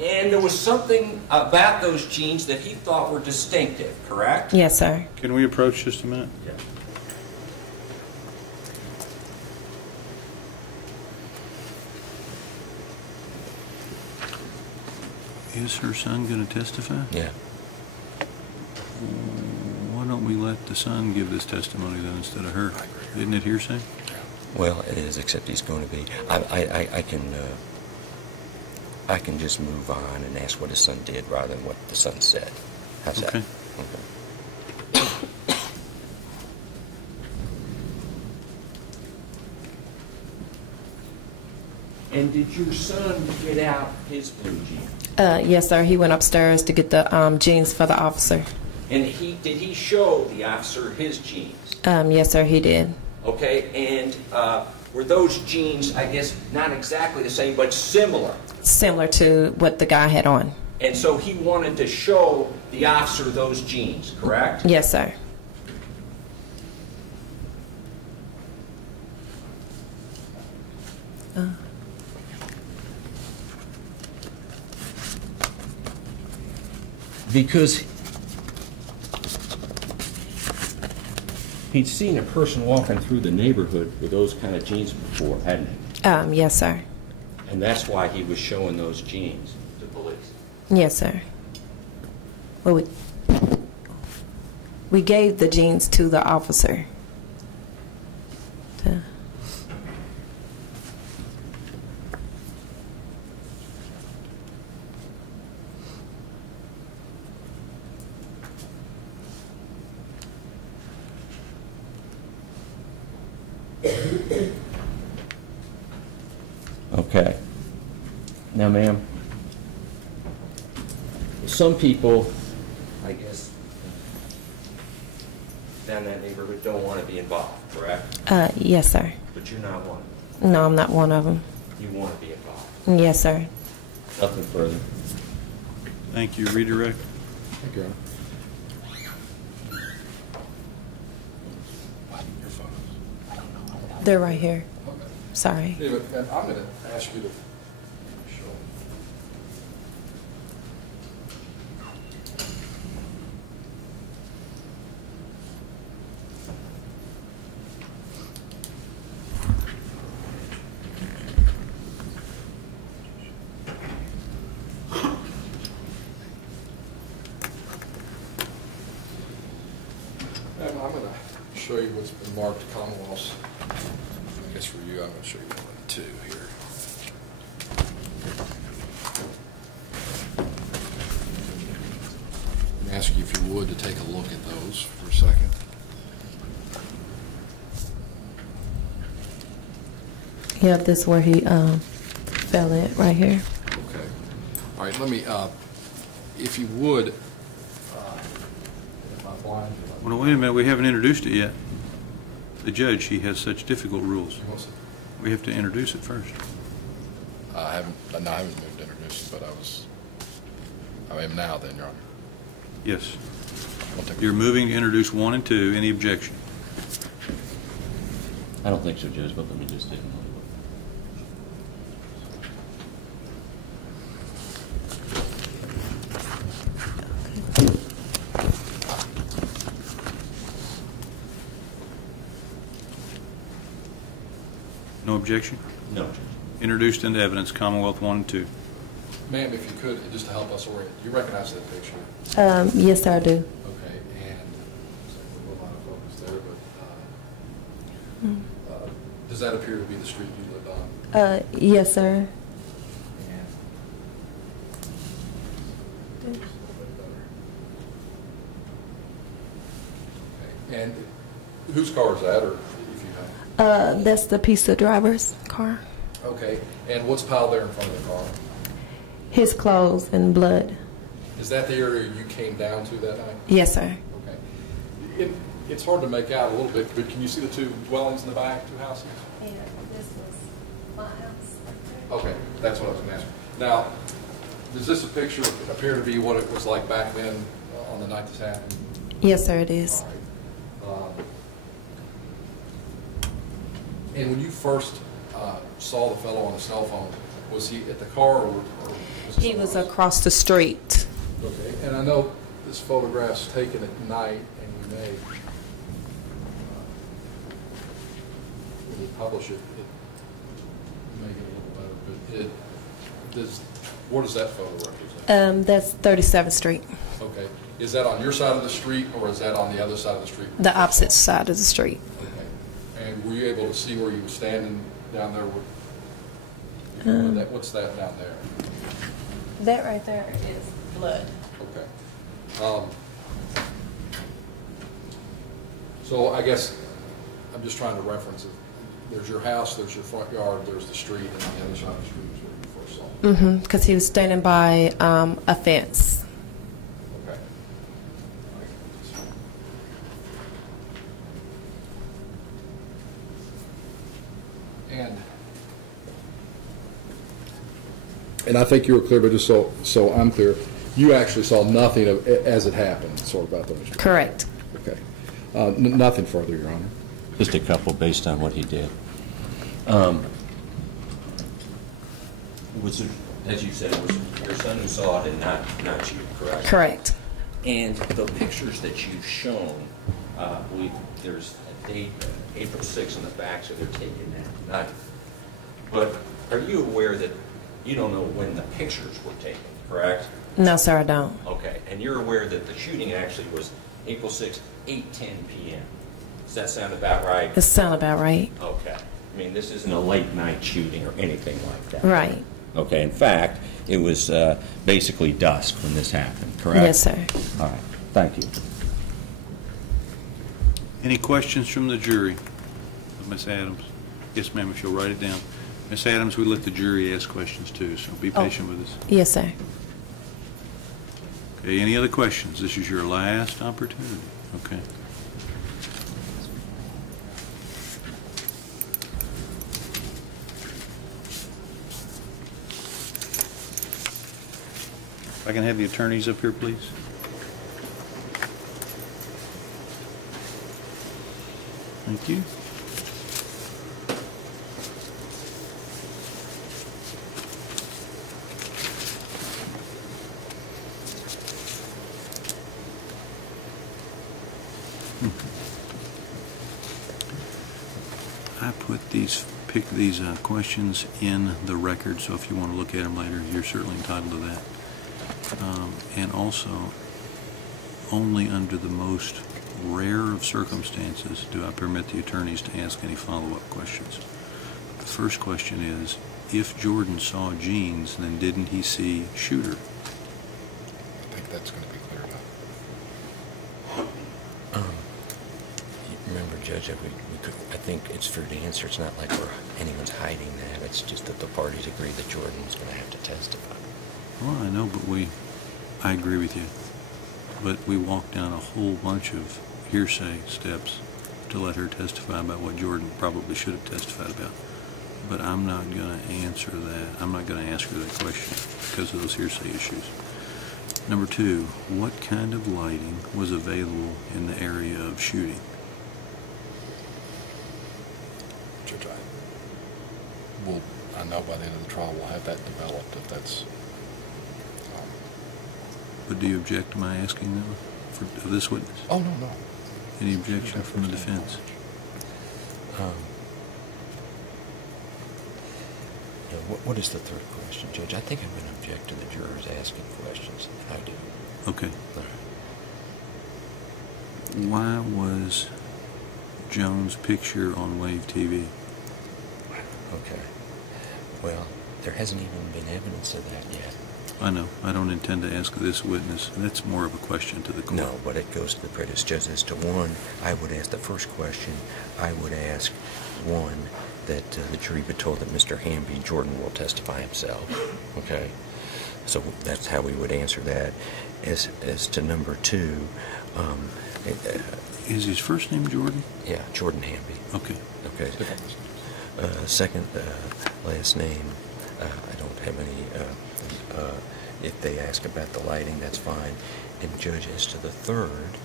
And there was something about those jeans that he thought were distinctive, correct? Yes, sir. Can we approach just a minute? Yeah. Is her son going to testify? Yeah. Why don't we let the son give this testimony then instead of her? Isn't it hearsay? Well, it is, except he's going to be. I can just move on and ask what his son did rather than what the son said. How's Okay. that? Okay. And did your son get out his blue jeans? Yes, sir. He went upstairs to get the jeans for the officer. And did he show the officer his jeans? Yes, sir, he did. Okay, and were those jeans, I guess, not exactly the same, but similar? Similar to what the guy had on. And so he wanted to show the officer those jeans, correct? Yes, sir. Because he'd seen a person walking through the neighborhood with those kind of jeans before, hadn't he? Yes, sir. And that's why he was showing those jeans to police. Yes, sir. Well, we gave the jeans to the officer. Okay. Now, ma'am, some people, I guess, down that neighborhood don't want to be involved, correct? Yes, sir. But you're not one. No, I'm not one of them. You want to be involved. Yes, sir. Nothing further. Thank you. Redirect. Thank you, Your Honor. They're right here. Sorry. Yeah, but I'm going to ask you to show. I'm going to show you what's been marked Commonwealth's. I guess for you, I'm going to show you 1 and 2 here. I'm ask you if you would to take a look at those for a second. Yeah, this is where he fell in, right here. Okay. All right, let me, if you would, if I'm blind, Well, wait a minute. We haven't introduced it yet. The judge, he has such difficult rules. We have to introduce it first. I haven't moved to introduce it, but I am now then, Your Honor. Yes. I'll take- You're moving to introduce 1 and 2. Any objection? I don't think so, Judge, but let me just take a look. objection? No, Judge. Introduced into evidence, Commonwealth 1 and 2. Ma'am, if you could, just to help us orient, you recognize that picture? Yes, sir, I do. Okay, and so we're a little out of focus there, but does that appear to be the street you lived on? Yes, sir. And whose car is that, or if you have? That's the pizza driver's car. Okay, and what's piled there in front of the car? His clothes and blood. Is that the area you came down to that night? Yes, sir. Okay. It's hard to make out a little bit, but can you see the two dwellings in the back, two houses? Yeah, this was my house. Okay, that's what I was going to ask. Now, does this picture appear to be what it was like back then on the night this happened? Yes, sir, it is. All right. And when you first saw the fellow on the cell phone, was he at the car or was He was across the street. Okay, and I know this photograph's taken at night, and we may, when you publish it, it may get a little better, but what does that photo represent? That's 37th Street, Okay, is that on your side of the street, or is that on the other side of the street? the opposite side of the street. Okay, and were you able to see where you were standing down there? What's that down there? That right there is blood. Okay. So I guess I'm just trying to reference it. There's your house, there's your front yard, there's the street, and on the other side of the street is where you first saw him. Mm-hmm, because he was standing by a fence. Okay. And I think you were clear, but just so I'm clear, you actually saw nothing of, as it happened, sort of out there. Correct. Okay. Nothing further, Your Honor. Just a couple based on what he did. Was it, as you said, it was your son who saw it and not you, correct? Correct. And the pictures that you've shown, there's a date, April 6th on the back, so they're taken that night. But are you aware that you don't know when the pictures were taken, correct? No, sir, I don't. Okay, and you're aware that the shooting actually was April 6th, 8:10 p.m. Does that sound about right? It sounds about right. Okay. I mean, this isn't a late night shooting or anything like that. Right. Okay, in fact, it was basically dusk when this happened, correct? Yes, sir. All right, thank you. Any questions from the jury? Ms. Adams? Yes, ma'am, if you'll write it down. Ms. Adams, we let the jury ask questions too, so be patient with us. Yes, sir. Okay, any other questions? This is your last opportunity. Okay. If I can have the attorneys up here, please. Thank you. I put these questions in the record, so if you want to look at them later, you're certainly entitled to that. And also, only under the most rare of circumstances do I permit the attorneys to ask any follow-up questions. The first question is, if Jordan saw Jeans, then didn't he see Shooter? I think that's going to be clear enough. Remember, Judge, I think it's fair to answer. It's not like anyone's hiding that. It's just that the parties agreed that Jordan was going to have to testify. Well, I know, but I agree with you. But we walked down a whole bunch of hearsay steps to let her testify about what Jordan probably should have testified about. But I'm not going to answer that. I'm not going to ask her that question because of those hearsay issues. Number two, what kind of lighting was available in the area of shooting? Judge, I know by the end of the trial we'll have that developed if that's... But do you object to my asking them of this witness? Oh, no. Any objection from the defense? what is the third question, Judge? I think I'm going to object to the jurors asking questions. I do. Okay. All right. Why was Jones' picture on Wave TV? Okay. Well, there hasn't even been evidence of that yet. I know. I don't intend to ask this witness. That's more of a question to the court. No, but it goes to the prejudice. Just as to one, I would ask the first question, I would ask, one, that the jury be told that Mr. Hamby Jordan will testify himself. Okay? So that's how we would answer that. As to number two, Is his first name Jordan? yeah, Jordan Hamby. Okay. Okay. Second last name, I don't have any. If they ask about the lighting, that's fine. And Judge, as to the third,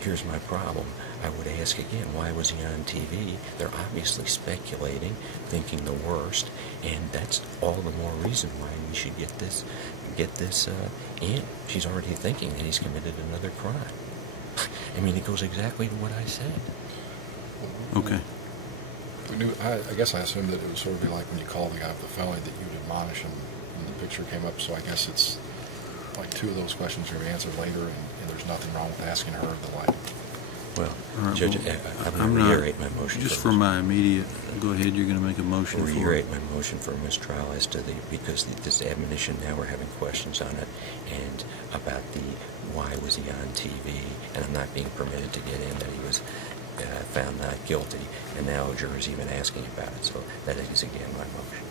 here's my problem. I would ask again, why was he on TV? They're obviously speculating, thinking the worst, and that's all the more reason why we should get this in. She's already thinking that he's committed another crime. I mean, it goes exactly to what I said. Okay. We knew, I guess I assumed that it would sort of be like when you call the guy with the felony that you would admonish him when the picture came up, so I guess it's like two of those questions are answered later, and there's nothing wrong with asking her the lighting. Well, All right, Judge, well, I'm going to reiterate my motion. Just for my immediate, go ahead, you're going to make a motion for it. Reiterate my motion for mistrial as to because this admonition, now we're having questions on it, and about why was he on TV, and I'm not being permitted to get in that he was found not guilty, and now a juror's even asking about it, so that is again my motion.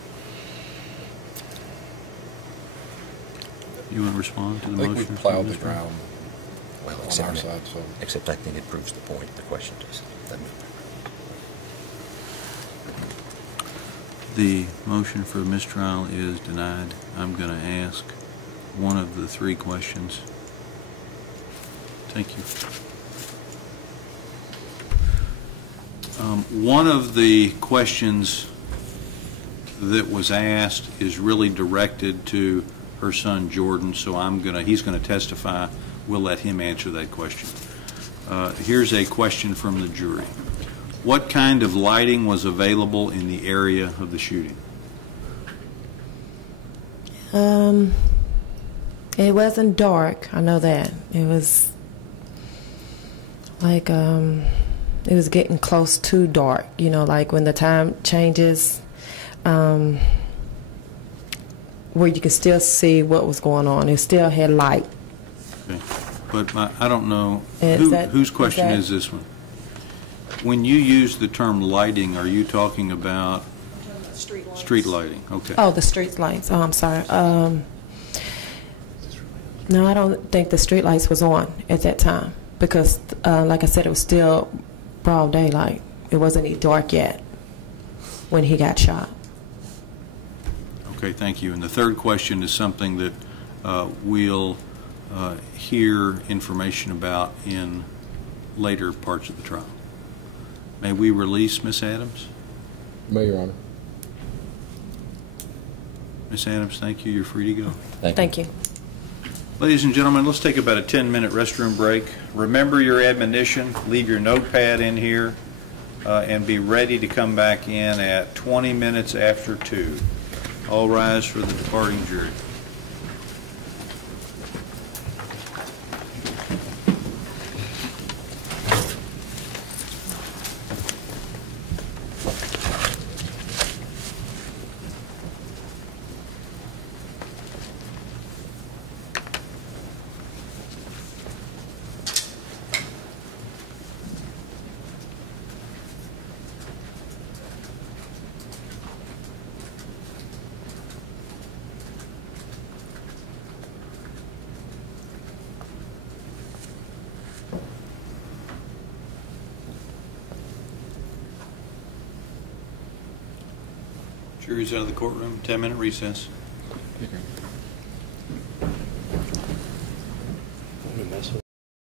You want to respond to the I motion? think we plowed the ground Well, on our except, side, so. except I think it proves the point. The question does. The motion for mistrial is denied. I'm going to ask one of the three questions. Thank you. One of the questions that was asked is really directed to her son Jordan, so he's going to testify. We'll let him answer that question. Here's a question from the jury. What kind of lighting was available in the area of the shooting? It wasn't dark. I know that. It was like it was getting close to dark. You know, like when the time changes, where you could still see what was going on. It still had light. Okay. But I don't know, whose question is this one? When you use the term lighting, are you talking about street lighting? Okay. Oh, the street lights. Oh, I'm sorry. No, I don't think the street lights was on at that time because, like I said, it was still broad daylight. It wasn't even dark yet when he got shot. Okay, thank you. And the third question is something that we'll hear information about in later parts of the trial. May we release Ms. Adams? May, Your Honor. Ms. Adams, thank you. You're free to go. Thank you. Ladies and gentlemen, let's take about a 10-minute restroom break. Remember your admonition. Leave your notepad in here and be ready to come back in at 20 minutes after 2. All rise for the departing jury. Jury's out of the courtroom. 10-minute recess. Okay.